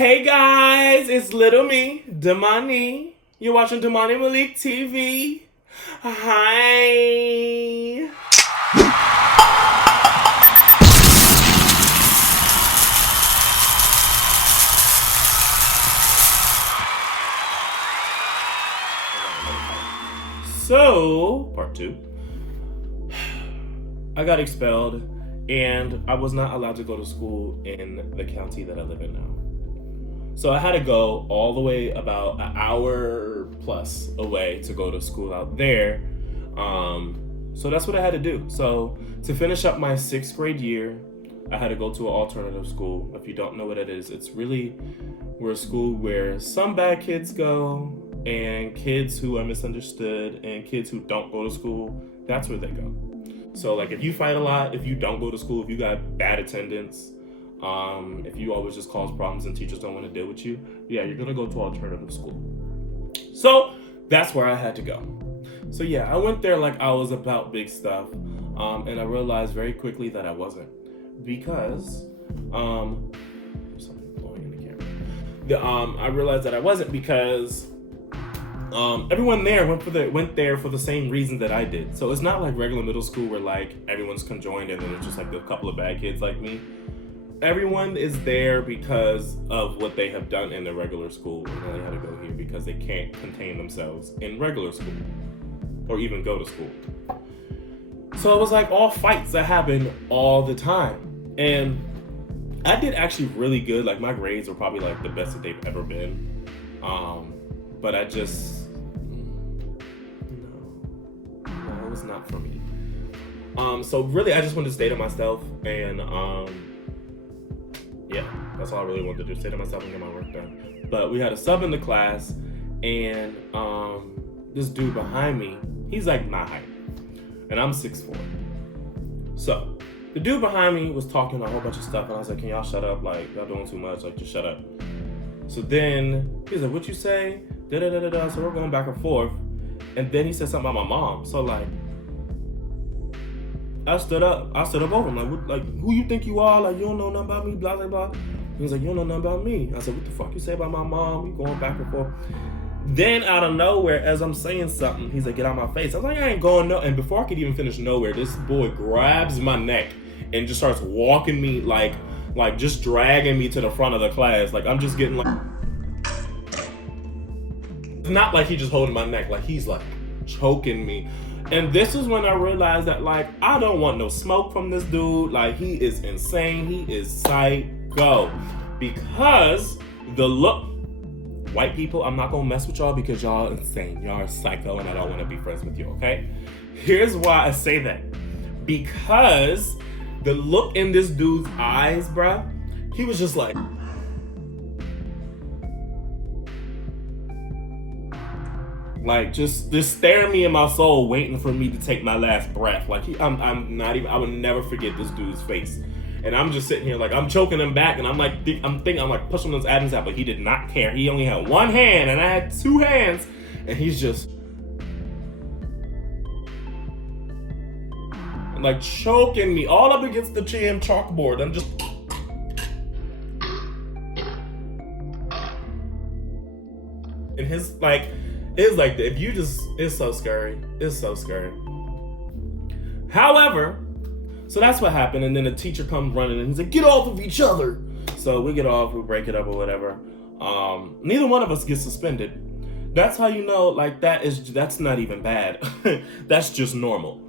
Hey guys, it's little me, Damani. You're watching Damani Malik TV. Hi. So, part two. I got expelled and I was not allowed to go to school in the county that I live in now. So I had to go all the way about an hour plus away to go to school out there. So that's what I had to do. So to finish up my 6th grade year, I had to go to an alternative school. If you don't know what it is, we're a school where some bad kids go and kids who are misunderstood and kids who don't go to school, that's where they go. So like if you fight a lot, if you don't go to school, if you got bad attendance, if you always just cause problems and teachers don't want to deal with you, yeah, you're gonna go to alternative school. So that's where I had to go. So yeah, I went there like I was about big stuff, and I realized very quickly that I wasn't, because there's something blowing in the camera. I realized that I wasn't because everyone there went there for the same reason that I did. So it's not like regular middle school where like everyone's conjoined and then it's just like a couple of bad kids like me. Everyone is there because of what they have done in the regular school, and they had to go here because they can't contain themselves in regular school or even go to school. So it was like all fights that happened all the time, and I did actually really good. Like my grades were probably like the best that they've ever been, but I just no, it was not for me. So really, I just wanted to stay to myself and yeah, that's all I really wanted to do, stay to myself and get my work done. But we had a sub in the class, and this dude behind me, he's like my height, and I'm 6'4". So the dude behind me was talking a whole bunch of stuff, and I was like, can y'all shut up? Like, y'all doing too much, like just shut up. So then he's like, what you say? Da-da-da-da-da. So we're going back and forth, and then he said something about my mom. So like, I stood up over him, like, what, like, who you think you are? Like, you don't know nothing about me, blah, blah, blah. He was like, you don't know nothing about me. I said, what the fuck you say about my mom? We going back and forth. Then out of nowhere, as I'm saying something, he's like, get out of my face. I was like, I ain't going no. And before I could even finish nowhere, this boy grabs my neck and just starts walking me, like just dragging me to the front of the class. Like, I'm just getting like, it's not like he just holding my neck, like he's like choking me. And this is when I realized that, like, I don't want no smoke from this dude. Like, he is insane. He is psycho. Because the look, white people, I'm not gonna mess with y'all because y'all insane. Y'all are psycho and I don't want to be friends with you, okay? Here's why I say that. Because the look in this dude's eyes, bruh, he was just like, just staring me in my soul, waiting for me to take my last breath. Like I would never forget this dude's face. And I'm just sitting here like I'm choking him back, and I'm like pushing those atoms out, but he did not care. He only had one hand, and I had two hands, and he's just like choking me all up against the GM chalkboard. I'm just and his like. It's like, if you just, it's so scary. It's so scary. However, so that's what happened. And then the teacher comes running and he's like, get off of each other. So we get off, we break it up or whatever. Neither one of us gets suspended. That's how you know, like, that's not even bad. That's just normal.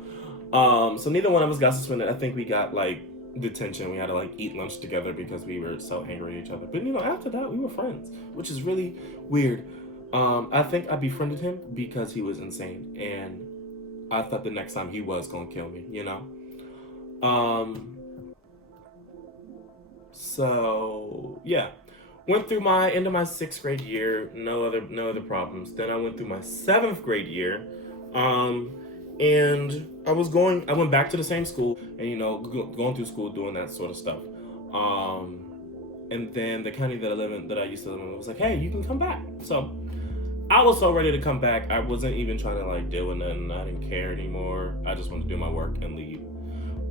So neither one of us got suspended. I think we got like detention. We had to like eat lunch together because we were so angry at each other. But after that, we were friends, which is really weird. I think I befriended him because he was insane, and I thought the next time he was gonna kill me, So yeah, went through my end of my 6th grade year, no other problems. Then I went through my 7th grade year, and I went back to the same school, and going through school, doing that sort of stuff. And then the county that I used to live in was like, hey, you can come back. So I was so ready to come back. I wasn't even trying to like deal with nothing. I didn't care anymore. I just wanted to do my work and leave.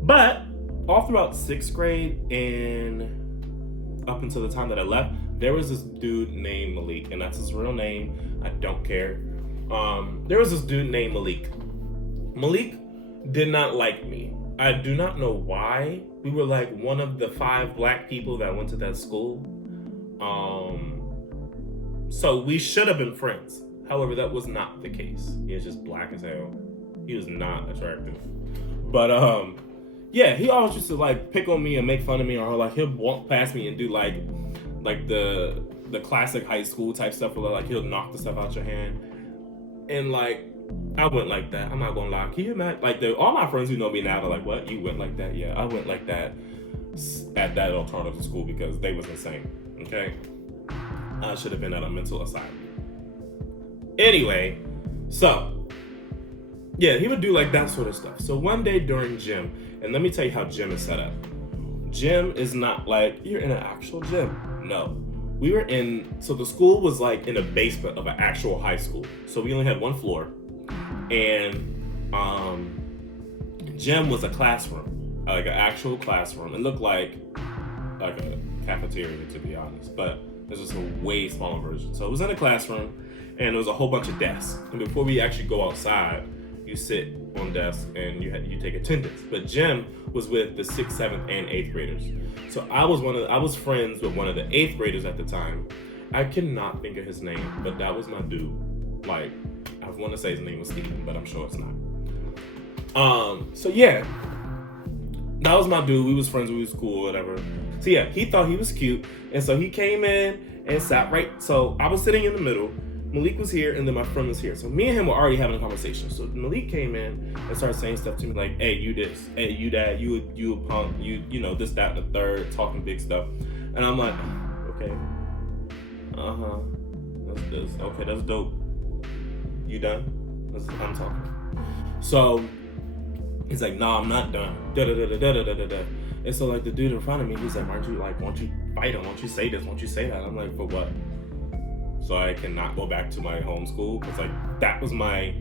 But all throughout 6th grade and up until the time that I left, there was this dude named Malik, and that's his real name. I don't care. There was this dude named Malik. Malik did not like me. I do not know why. We were like one of the 5 black people that went to that school. So we should have been friends. However, that was not the case. He was just black as hell. He was not attractive. But yeah, he always used to like pick on me and make fun of me, or like he'll walk past me and do like the classic high school type stuff where like he'll knock the stuff out your hand. And like I went like that. I'm not gonna lie. Can you imagine? Like all my friends who know me now are like, "What? You went like that?" Yeah, I went like that at that alternative school because they was insane. Okay, I should have been at a mental asylum. Anyway, so yeah, he would do like that sort of stuff. So one day during gym, and let me tell you how gym is set up. Gym is not like you're in an actual gym. No. We were so the school was like in a basement of an actual high school. So we only had 1 floor. And gym was a classroom, like an actual classroom. It looked like a cafeteria, to be honest, but it's just a way smaller version. So it was in a classroom, and there was a whole bunch of desks. And before we actually go outside, you sit on desks and you take attendance. But gym was with the 6th, 7th, and 8th graders. So I was friends with one of the 8th graders at the time. I cannot think of his name, but that was my dude. Like, I want to say his name was Steven, but I'm sure it's not. So yeah, that was my dude. We was friends, we was cool, whatever. So yeah, he thought he was cute, and so he came in and sat right. So I was sitting in the middle. Malik was here, and then my friend was here. So me and him were already having a conversation. So Malik came in and started saying stuff to me like, "Hey, you this. Hey, you that. You a punk. You know this, that, and the third, talking big stuff." And I'm like, okay, okay, that's dope. You done? I'm talking. So he's like, "Nah, I'm not done." Da da da da da da da da. And so like the dude in front of me, he's like, "Why don't you fight him? Why don't you say this? Why don't you say that?" I'm like, "For what?" So I cannot go back to my home school because like that was my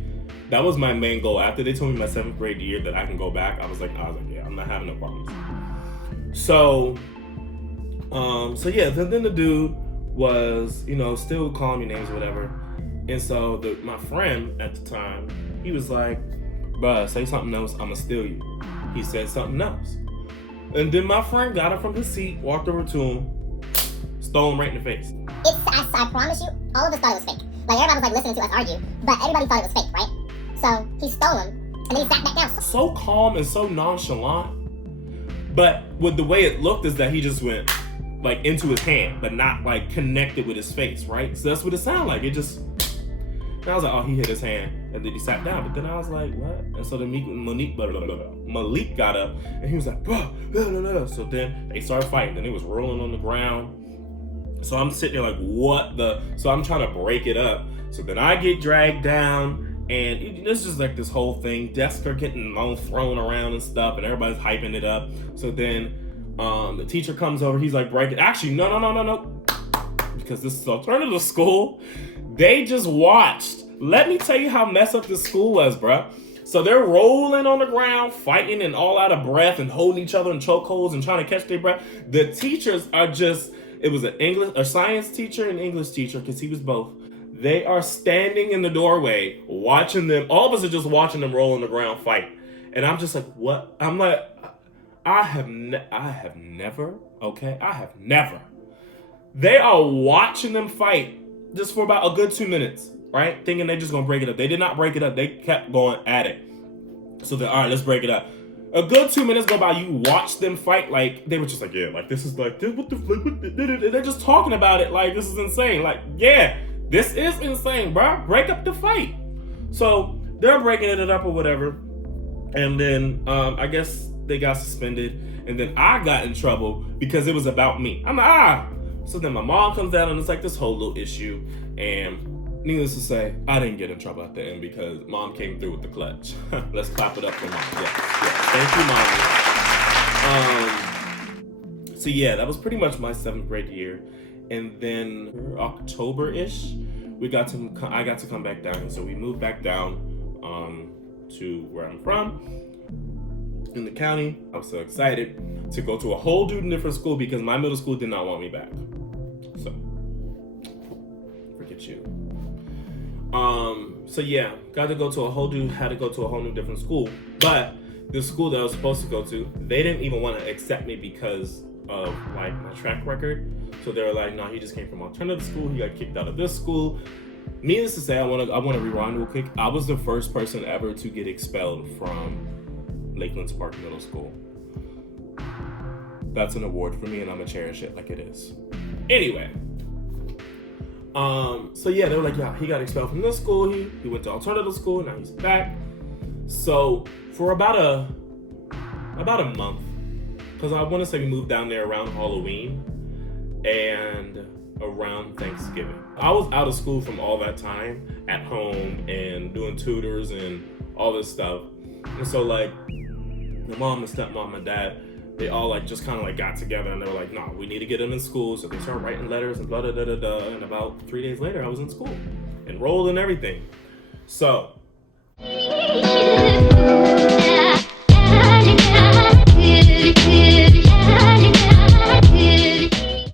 main goal. After they told me my 7th grade year that I can go back, I was like, yeah, I'm not having no problems. So yeah, then the dude was, still calling me names or whatever. And so my friend at the time, he was like, "Bruh, say something else, I'ma steal you." He said something else. And then my friend got up from his seat, walked over to him, stole him right in the face. I promise you, all of us thought it was fake. Like, everybody was like listening to us argue, but everybody thought it was fake, right? So he stole him, and then he sat back down. So calm and so nonchalant. But with the way it looked is that he just went like into his hand, but not like connected with his face, right? So that's what it sounded like. It just, and I was like, oh, he hit his hand, and then he sat down. But then I was like, what? And so then Malik got up, and he was like, blah, blah, blah, blah. So then they started fighting. Then he was rolling on the ground. So I'm sitting there like, what the? So I'm trying to break it up. So then I get dragged down, and it's just like this whole thing. Desks are getting thrown around and stuff, and everybody's hyping it up. So then the teacher comes over. He's like, break it. Actually, no. Because this is alternative school. They just watched. Let me tell you how messed up this school was, bruh. So they're rolling on the ground, fighting and all out of breath and holding each other in chokeholds and trying to catch their breath. The teachers are just... It was a science teacher and English teacher, because he was both. They are standing in the doorway watching them. All of us are just watching them roll on the ground fight. And I'm just like, what? I'm like, I have never. They are watching them fight just for about a good 2 minutes, right? Thinking they're just going to break it up. They did not break it up. They kept going at it. So they're, all right, let's break it up. A good 2 minutes go by, you watch them fight, like, they were just like, yeah, like, this is like, what the fuck, they're just talking about it, like, this is insane. Like, yeah, this is insane, bro. Break up the fight. So, they're breaking it up or whatever, and then, I guess they got suspended, and then I got in trouble because it was about me. I'm like, So then my mom comes down, and it's like this whole little issue, and needless to say, I didn't get in trouble at the end because mom came through with the clutch. Let's clap it up for mom. Yeah. Thank you, mom. So yeah, that was pretty much my 7th grade year. And then October-ish, I got to come back down. So we moved back down to where I'm from. in the county. I was so excited to go to a whole different school because my middle school did not want me back. So, forget you. So yeah, had to go to a whole new different school. But the school that I was supposed to go to, they didn't even want to accept me because of like my track record. So they were like, no, he just came from alternative school. He got kicked out of this school. Needless to say, I want to rewind real quick. I was the first person ever to get expelled from Lakeland Park Middle School. That's an award for me, and I'm gonna cherish it like it is. Anyway, so yeah, they were like, yeah, he got expelled from this school. He went to alternative school. Now he's back. So for about a month, because I want to say we moved down there around Halloween and around Thanksgiving. I was out of school from all that time, at home and doing tutors and all this stuff. And so like my mom and stepmom and dad, they all like just kind of like got together and they were like, no, we need to get him in school. So they started writing letters and blah, da, da, da, da. And about 3 days later, I was in school, enrolled and everything. So